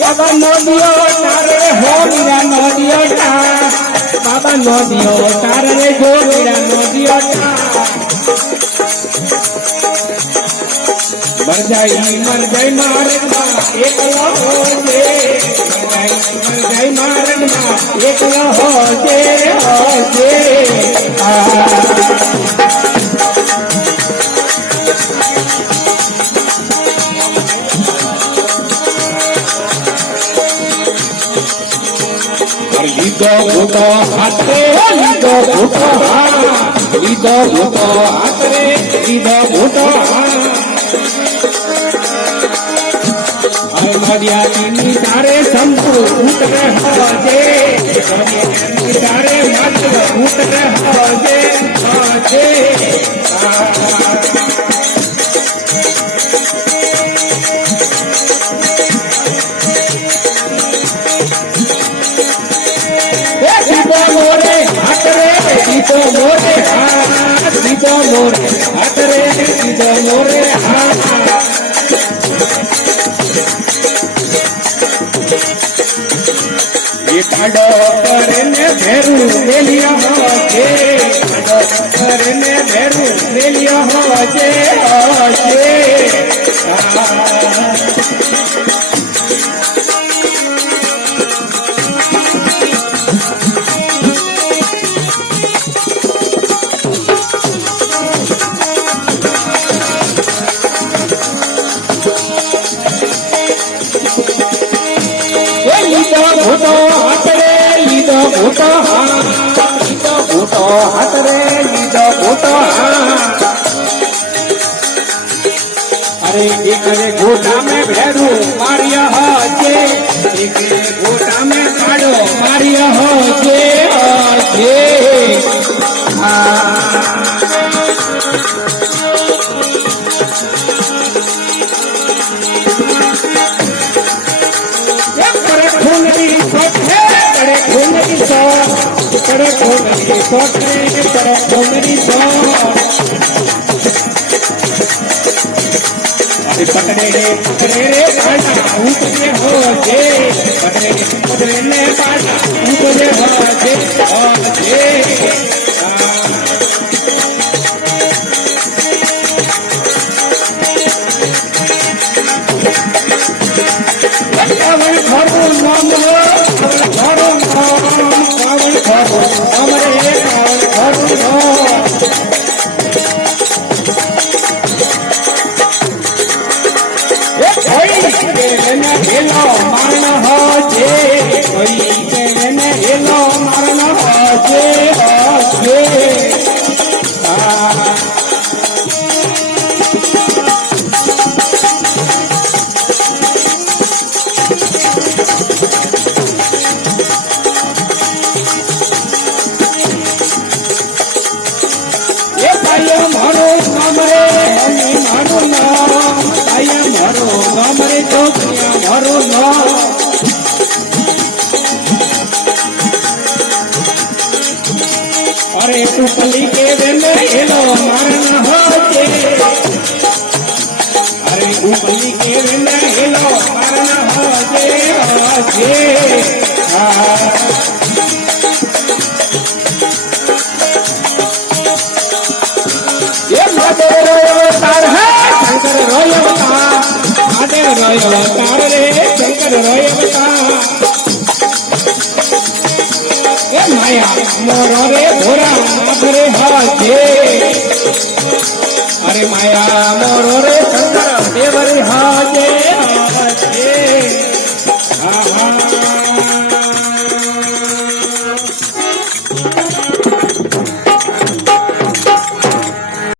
બાબા નો દિયો તારે હો મીરા નો દિયો બાબા નો દિયો તારે જો મીરા નો દિયો મર જાય મારગમાં એકલો હોજે મર જાય મારગમાં એકલો હોજે હોજે લીધો ભૂતો હાથે લીધો ભૂતો લીધો ભૂતો હાથે લીધો ભૂતો મર્યાદિની તારે સંપુ ઉતરે હોજે તારે માત્ર ઉતરે હોજે હોજે Dito more hatere dito more ye pado karne bheru meliya hoje karne bheru meliya hoje hoje ભૂતો હાથરે લીધો ભૂતો લીધો ભૂતો હાથરે લીધો ભૂતો અરે એકરે ઘોટા મેં ભેરું માર્યા હોજે એકરે ઘોટા મેં પાડો માર્યા હોજે હોજે Para comer sotre para comer पकड़े पाटा उतरे होजे पकड़े ने पाटा उतरे होजे होजे कावड़ घरो नाम लो घरो कावड़ घरो हमरे कावड़ घरो हेलो मारना होजे कोई कहने हेलो मारना होजे होजे ये भाइयों मारो हमरे मारो नाम भाइयों मारो हमरे तो मारो नाम अरे तू पली के वेले हेलो मारना होजे अरे तू पली के वेले हेलो मारना होजे होजे ये मादेव तार है शंकर रोयवता मादेव रोयवतार रे शंकर रोयवता ये माया मोरो रे भोरा नाथ रे हाजे अरे माया मोरो रे शंकर देव रे हाजे